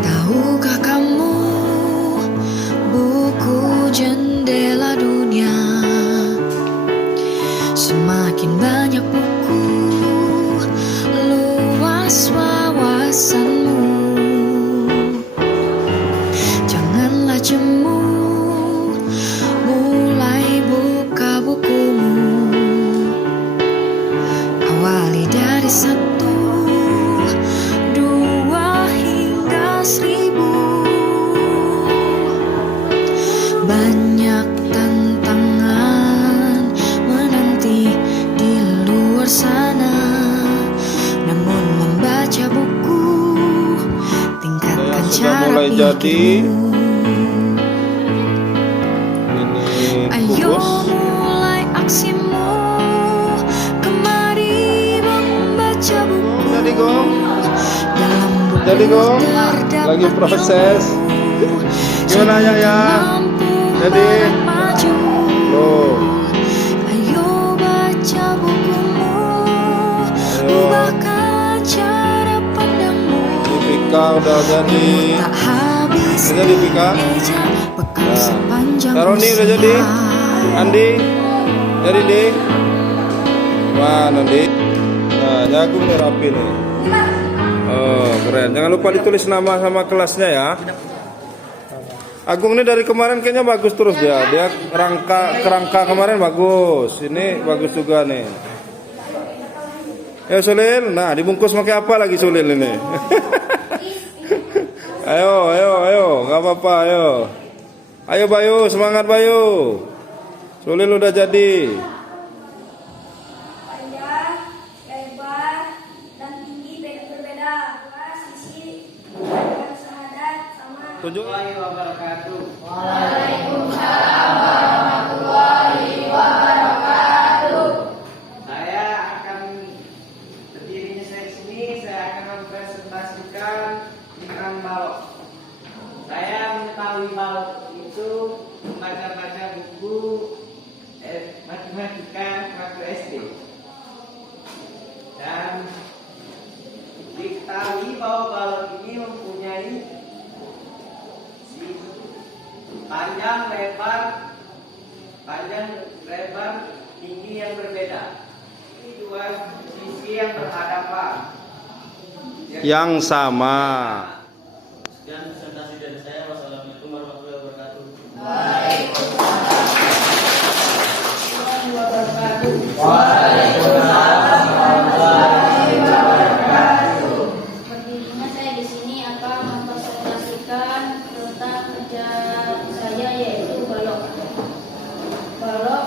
Tahukah kamu, buku jendela dunia, semakin banyak buku, luas wawasanmu. Janganlah jemu, mulai buka bukumu. Awali dari 1, 2 hingga 1000. Banyak tantangan menanti di luar sana, namun membaca buku tingkatkan cara mulai jadi pikirmu. Ayo mulai aksimu, kemari membaca buku. Jadi Gong, Dalam buku jadi Gong, terdapat lagi proses. ilmu, Gimana ya? mampu Jadi, maju. loh, Ayo baca bukumu, ubahkan cara pandangmu. Pika udah jadi. Tak habis Udah jadi Pika. eja bekal Nah, sepanjang Taroni udah jadi. usia. Andi, jadi di. Mana di? Nah, Agung nih rapi nih. Oh, keren. Jangan lupa ditulis nama sama kelasnya ya. Agung ini dari kemarin kayaknya bagus terus dia. Dia kerangka kemarin bagus. Ini bagus juga nih. Ya Sulil, nah dibungkus pakai apa lagi Sulil ini? ayo, nggak apa-apa, ayo. Ayo Bayu, semangat Bayu. Sulil udah jadi. Panjang, lebar, dan tinggi berbeda. Sisi dan sahadat sama. Tunjuk. Saya akan berdirinya saya di sini. Saya akan mempresentasikan tentang balok. Saya mengetahui balok itu membaca-baca buku matematika waktu SD. Dan diketahui bahwa balok ini mempunyai panjang, lebar, tinggi yang berbeda. Ini 2 sisi yang berhadapan. Yang sama. Sekian presentasi dari saya. Wassalamualaikum warahmatullahi wabarakatuh. Berdirinya saya di sini akan mempresentasikan tentang kerja saya, yaitu balok. Balok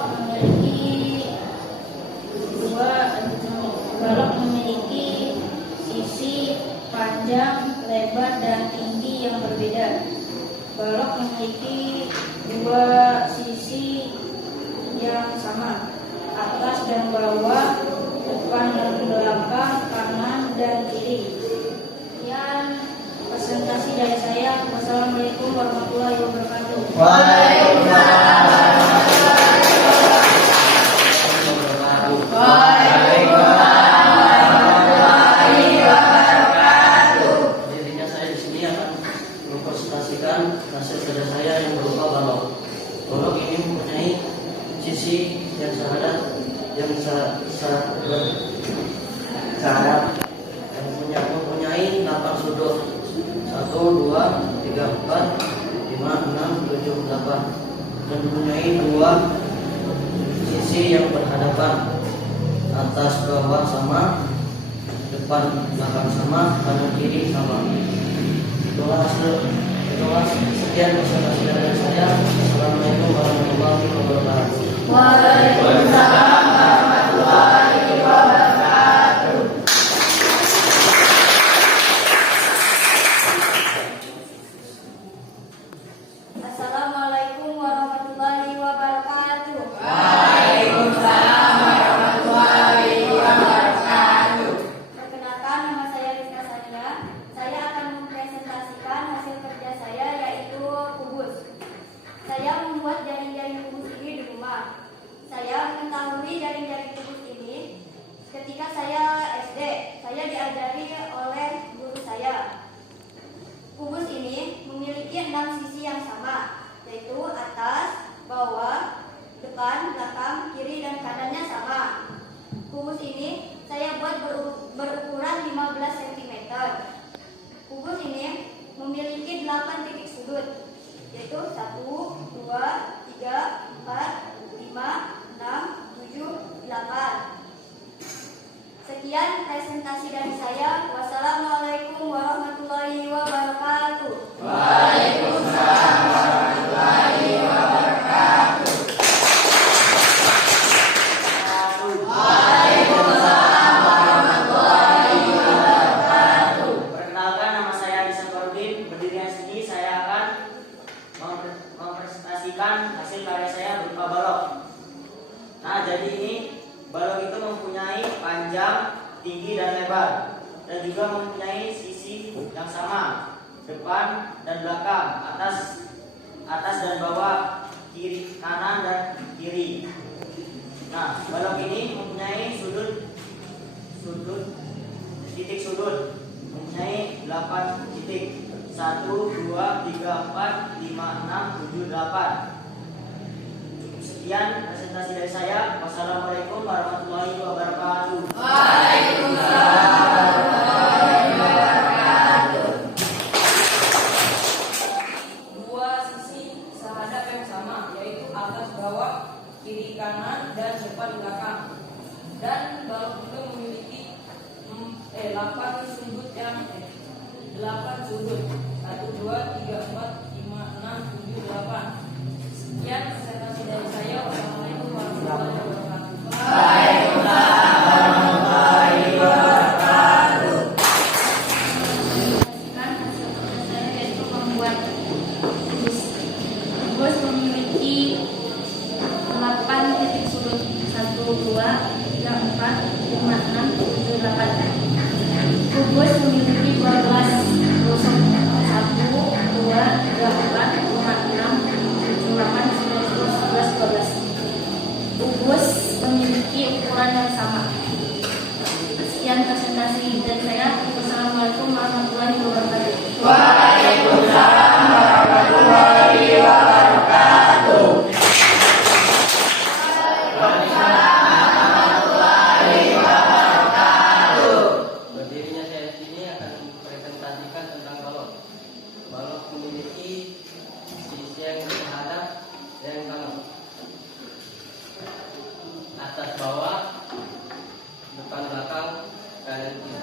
memiliki sisi panjang, lebar, dan tinggi yang berbeda. Balok memiliki 2 sisi yang sama, atas dan bawah, depan dan belakang, kanan dan kiri. Sekian presentasi dari saya. Wassalamualaikum warahmatullahi wabarakatuh. Dirinya saya di sini akan mempresentasikan hasil kerja saya yang berupa balok. Balok ini mempunyai sisi yang sahadat, yang mempunyai 8 sudut. 1, 2, 3, 4, 5, 6, 7, 8. Dan mempunyai 2 sisi yang berhadapan, atas bawah sama, depan belakang sama, kanan kiri sama. Itulah sekian presentasi dari saya. Assalamualaikum warahmatullahi wabarakatuh. Waalaikumsalam warahmatullahi wabarakatuh. Assalamualaikum warahmatullahi wabarakatuh. Waalaikumsalam warahmatullahi wabarakatuh. Perkenalkan, nama saya Rizka Sania. Saya akan mempresentasikan hasil kerja saya, yaitu kubus. Saya membuat jaring-jaring tinggi dan lebar, dan juga mempunyai sisi yang sama, depan dan belakang, atas dan bawah, kiri, kanan dan kiri. Nah, balok ini mempunyai titik sudut, mempunyai 8 titik. 1, 2, 3, 4, 5, 6, 7, 8. Sekian presentasi dari saya. Wassalamualaikum warahmatullahi wabarakatuh. Dua sisi sahadab yang sama, yaitu atas bawah, kiri kanan dan depan belakang. Dan balok juga memiliki 8 sudut 8 sudut. 1, 2, 3, 4, 5, 6, 7, 8. Sekian presentasi dari saya. Wassalamualaikum warahmatullahi wabarakatuh. Kan hasil kerja saya yaitu membuat kubus. Kubus memiliki 8 titik sudut. 1, 2, 3, 4, 5, 6, 7, 8. Kubus memiliki 12 rusuk. 1, 2, 3, 4, 5, 6, 7, 8, 9, 10, 11, 12. Kubus memiliki ukuran yang sama. Sekian presentasi dari saya. Wassalamualaikum warahmatullahi wabarakatuh. Berdirinya saya ini akan presentasikan tentang balok. Balok memiliki sisi yang sahadab dan yang sama, atas bawah, depan belakang, kanan kiri.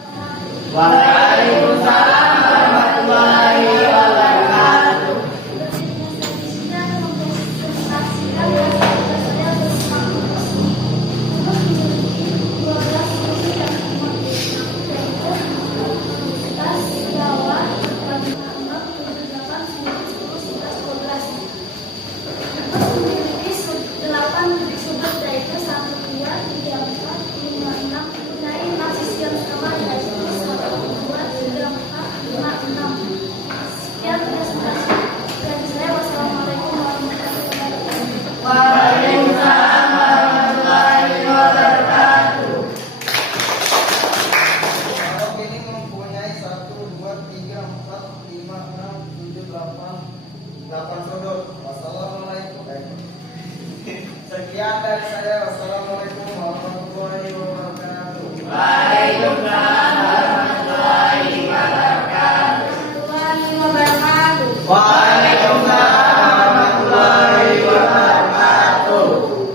Balok ini mempunyai 1, 2, 3, 4, 5, 6, 7, 8 sudut. Wassalamualaikum. Sekian dari saya. Wassalamualaikum warahmatullahi wabarakatuh.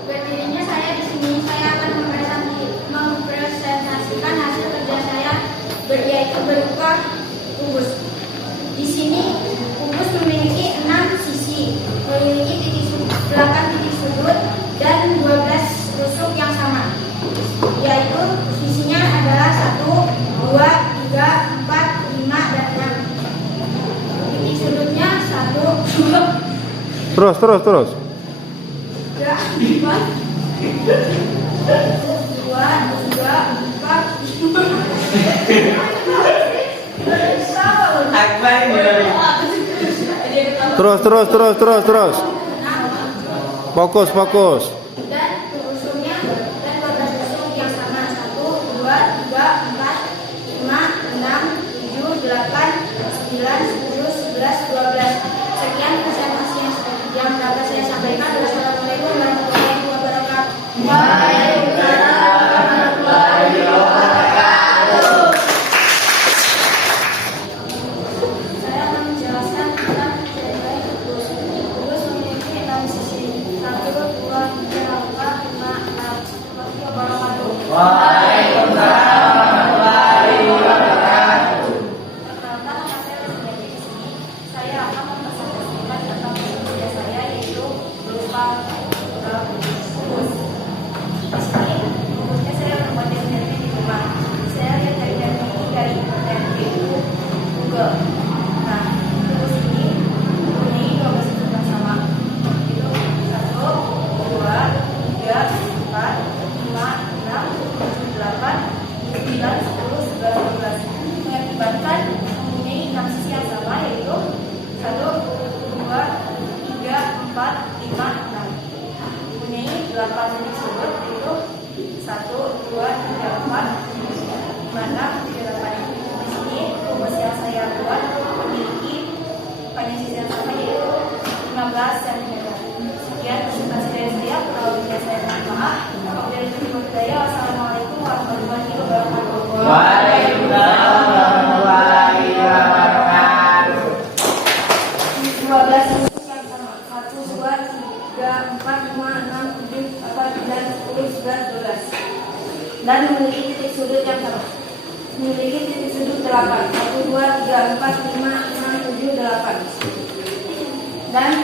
Berdirinya saya di sini, saya akan mempresentasikan hasil kerja saya yaitu berupa kubus. Di sini kubus memiliki 6 sisi, memiliki titik sudut, 8 titik sudut dan 12 rusuk yang sama, yaitu sisinya adalah 1, 2, 3, 4, 5, dan 6. Titik sudutnya 1, 2, Terus. 3, 4, 2, 3, 4. Terus. Fokus. dan rusuknya dan 12 rusuk yang sama. 1, 2, 3, 4, 5, 6, 7, 8, 9, 10, 11, 12. Sekian presentasi yang dapat saya sampaikan. Wassalamualaikum warahmatullahi wabarakatuh. Saya akan menjelaskan tentang ciri kubus. Kubus memiliki 6 sisi. 1, 2, 3, 4, 5, 6. Perkenalkan, nama saya Rizky. Di sini saya akan mempresentasikan tentang kerja saya yaitu berupa kubus. Di sini kubusnya saya membuat dari di rumah. Saya lihat dari ini dari Google. Nah, kubus ini mempunyai 12 sudut yang sama. Itu 1, 2, 3, 4, 5, 6, 7, 8, 9, 8 titik sudut itu 1, 2, 3, 4, 5, 6, 7, 8. Di sini kubus yang saya buat memiliki panjang sisi yang sama yaitu 15 cm. Sekian presentasi dari saya. Kalau bisa saya mohon maaf. Apabila itu daya. Wassalamualaikum warahmatullahi wabarakatuh. Waalaikumsalam warahmatullahi wabarakatuh. 12 sudut yang sama. 1, 2, 3, 4, 5, 6, 7, 8, 9, 10, 11, 12. Dan memiliki titik sudut yang sama. Memiliki titik sudut 8. 1, 2, 3, 4, 5, 6, 7, 8. Dan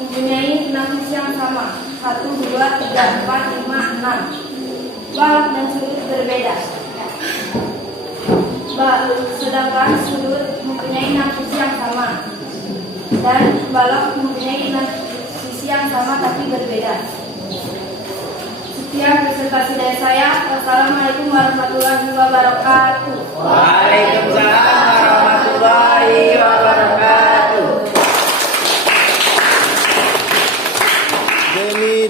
mempunyai 6 sisi yang sama. 1, 2, 3, 4, 5, 6. Balok dan sudut berbeda. Sedangkan sudut mempunyai 6 sisi yang sama. Dan balok mempunyai 6 sisi yang sama tapi berbeda. Sekian presentasi dari saya. Wassalamualaikum warahmatullahi wabarakatuh. Waalaikumsalam warahmatullahi wabarakatuh.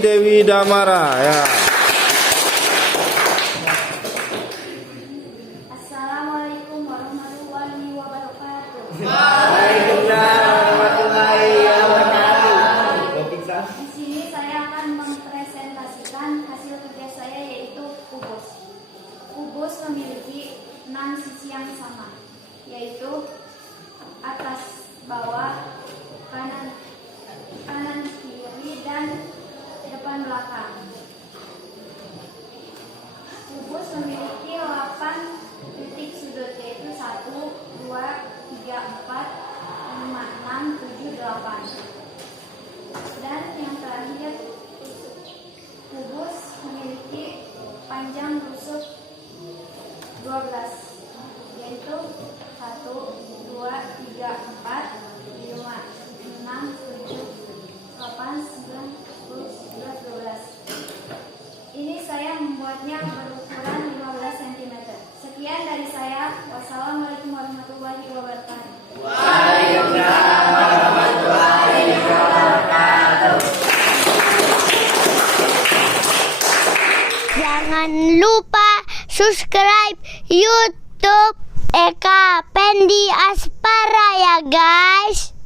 Dewi Damara ya. Assalamualaikum warahmatullahi wabarakatuh. Waalaikumsalam warahmatullahi wabarakatuh. Di sini saya akan mempresentasikan hasil kerja saya yaitu kubus. Kubus memiliki 6 sisi yang sama, yaitu atas, bawah, kanan kiri dan depan belakang. Kubus memiliki 8 titik sudut yaitu 1, 2, 3, 4, 5, 6, 7, 8. Dan yang terakhir, kubus memiliki panjang rusuk 12 yaitu 1, 2, 3, 4, 5, 6, 7, 8, 9, 10, 11, 12. Ini saya membuatnya berukuran 15 cm. Sekian dari saya. Wassalamualaikum warahmatullahi wabarakatuh. Waalaikumsalam warahmatullahi wabarakatuh. Jangan lupa subscribe YouTube Eka Pendi Aspara ya guys.